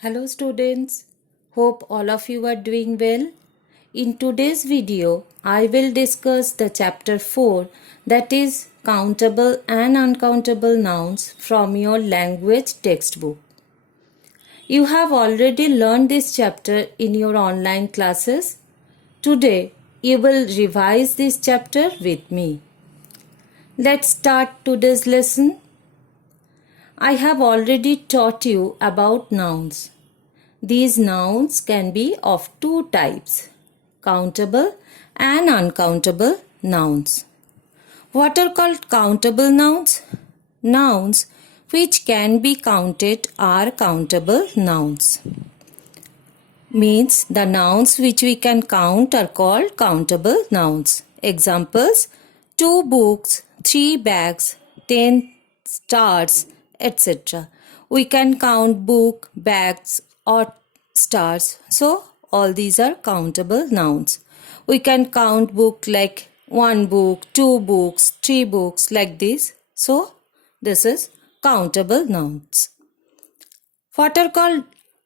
Hello students, hope all of you are doing well. In today's video, I will discuss the chapter 4, that is countable and uncountable nouns from your language textbook. You have already learned this chapter in your online classes. Today, you will revise this chapter with me. Let's start today's lesson. I have already taught you about nouns. These nouns can be of two types, countable and uncountable nouns. What are called countable nouns? Nouns which can be counted are countable nouns. Means the nouns which we can count are called countable nouns. Examples: 2 books, 3 bags, 10 stars, etc. We can count book, bags or stars. So all these are countable nouns. We can count book like 1 book, 2 books, 3 books like this. So this is countable nouns. What are called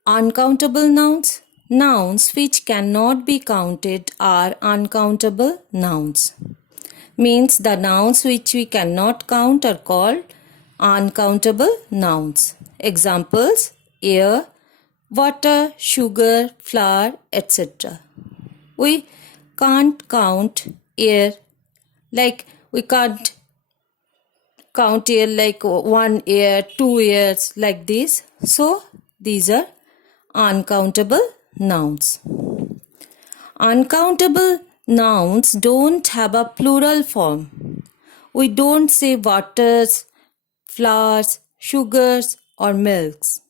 uncountable nouns? Nouns which cannot be counted are uncountable nouns. Means the nouns which we cannot count are called uncountable nouns. Examples: air, water, sugar, flour, etc. We can't count air, like we can't count air like 1 air, 2 airs like this. So these are uncountable nouns. Uncountable nouns don't have a plural form. We don't say waters, flowers, sugars or milks.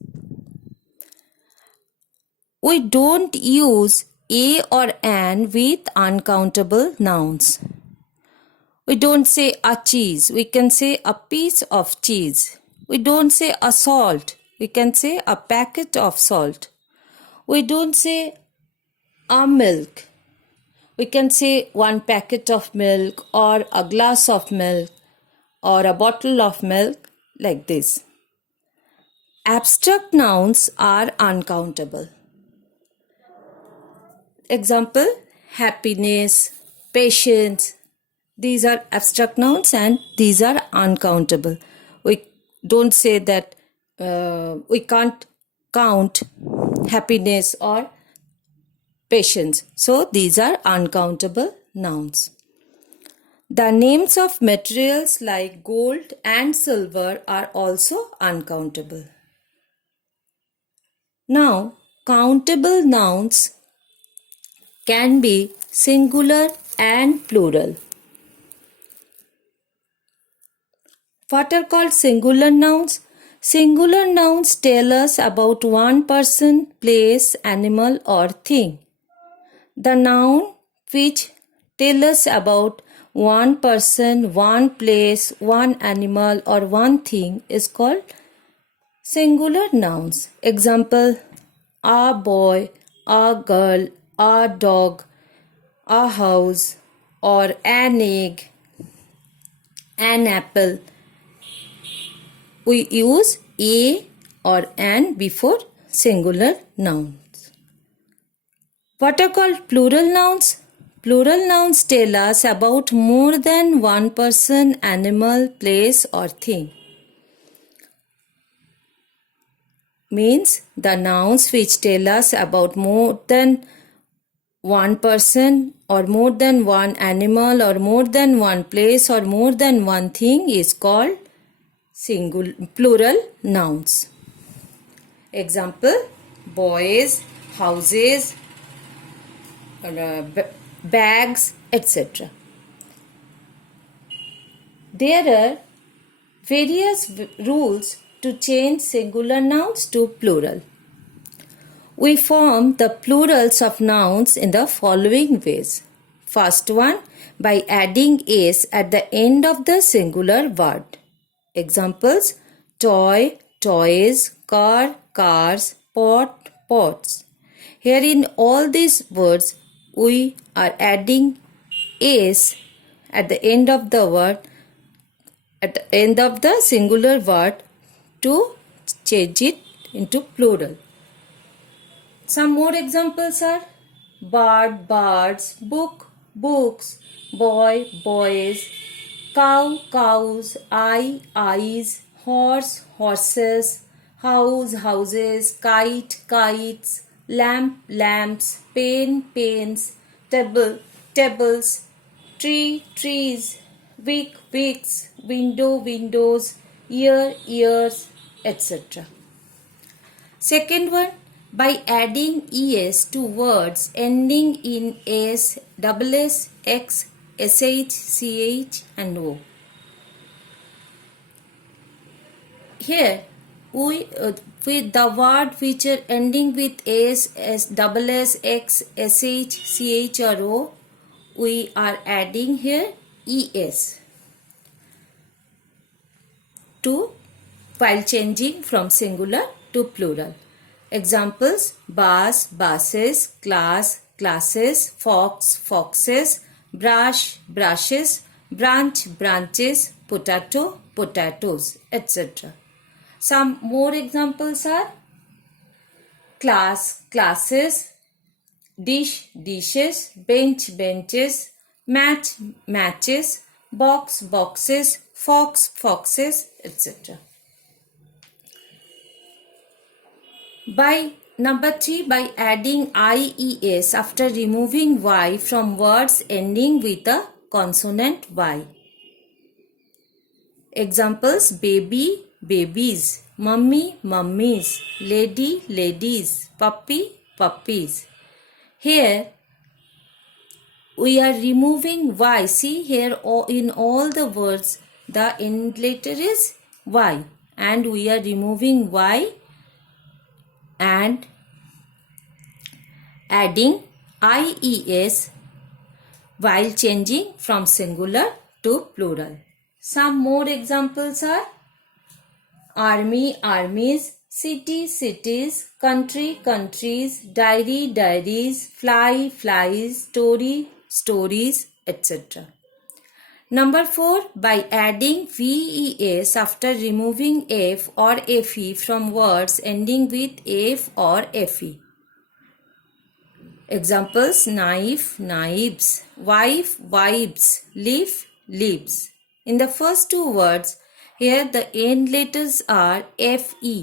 We don't use a or an with uncountable nouns. We don't say a cheese. We can say a piece of cheese. We don't say a salt. We can say a packet of salt. We don't say a milk. We can say 1 packet of milk or a glass of milk or a bottle of milk like this. Abstract nouns are uncountable. Example: happiness, patience. These are abstract nouns and these are uncountable. We don't say that we can't count happiness or patience. So these are uncountable nouns. The names of materials like gold and silver are also uncountable. Now, countable nouns can be singular and plural. What are called singular nouns? Singular nouns tell us about one person, place, animal or thing. The noun which tell us about one person, one place, one animal or one thing is called singular nouns. Example: a boy, a girl, a dog, a house or an egg, an apple. We use a or an before singular nouns. What are called plural nouns? Plural nouns tell us about more than one person, animal, place or thing. Means the nouns which tell us about more than one person or more than one animal or more than one place or more than one thing is called plural nouns. Example: boys, houses, bags, etc. There are various rules to change singular nouns to plural. We form the plurals of nouns in the following ways. First one, by adding s at the end of the singular word. Examples: toy, toys, car, cars, pot, pots. Here in all these words, we are adding s at the end of the word, at the end of the singular word to change it into plural. Some more examples are bird, birds, book, books, boy, boys, cow, cows, eye, eyes, horse, horses, house, houses, kite, kites, lamp, lamps, pen, pens, table, tables, tree, trees, wick, wicks, window, windows, ear, ears, etc. Second one, by adding es to words ending in s, double s, x, sh, ch and o. Here, with the word which are ending with s, double s, x, sh, ch or o, we are adding here es to while changing from singular to plural. Examples: bus, buses, class, classes, fox, foxes, brush, brushes, branch, branches, potato, potatoes, etc. Some more examples are class, classes, dish, dishes, bench, benches, match, matches, box, boxes, fox, foxes, etc. By number 3, by adding IES after removing Y from words ending with a consonant Y. Examples: baby, babies, mummy, mummies, lady, ladies, puppy, puppies. Here we are removing Y. See here in all the words the end letter is Y and we are removing Y and adding IES while changing from singular to plural. Some more examples are army, armies, city, cities, country, countries, diary, diaries, fly, flies, story, stories, etc. Number 4, by adding VES after removing F or FE from words ending with F or FE. Examples: knife, knives, wife, wives, leaf, leaves. In the first two words, here the end letters are FE.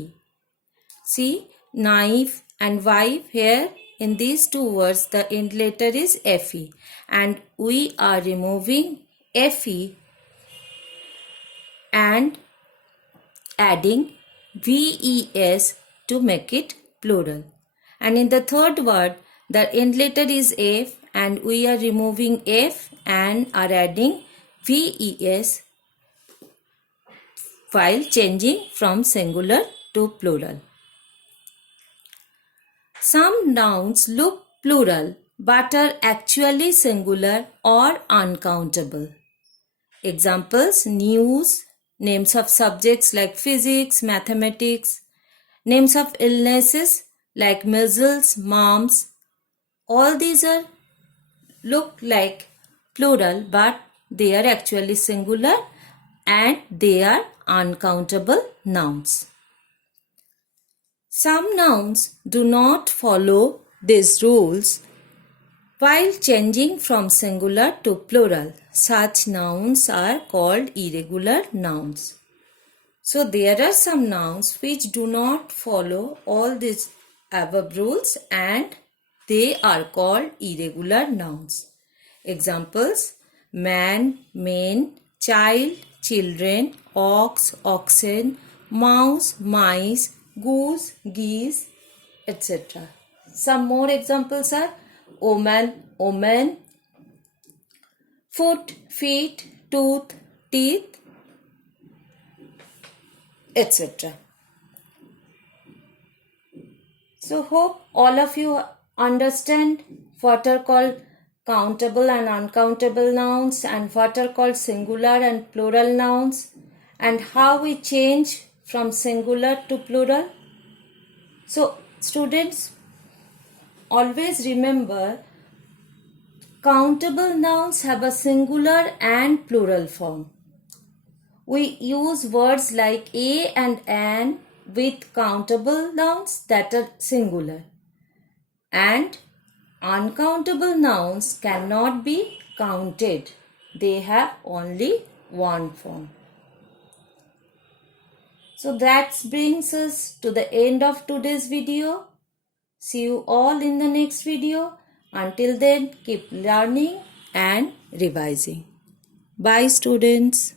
See, knife and wife, here in these two words the end letter is FE and we are removing FE and adding VES to make it plural. And in the third word, the end letter is F and we are removing F and are adding VES while changing from singular to plural. Some nouns look plural but are actually singular or uncountable. Examples: news, names of subjects like physics, mathematics, names of illnesses like measles, mumps. All these are look like plural but they are actually singular and they are uncountable nouns. Some nouns do not follow these rules while changing from singular to plural. Such nouns are called irregular nouns. So there are some nouns which do not follow all these above rules and they are called irregular nouns. Examples: man, men, child, children, ox, oxen, mouse, mice, goose, geese, etc. Some more examples are omen, omen, foot, feet, tooth, teeth, etc. So hope all of you understand what are called countable and uncountable nouns and what are called singular and plural nouns and how we change from singular to plural. So students, always remember countable nouns have a singular and plural form. We use words like a and an with countable nouns that are singular. and uncountable nouns cannot be counted. They have only one form. So that brings us to the end of today's video. See you all in the next video. Until then, keep learning and revising. Bye students.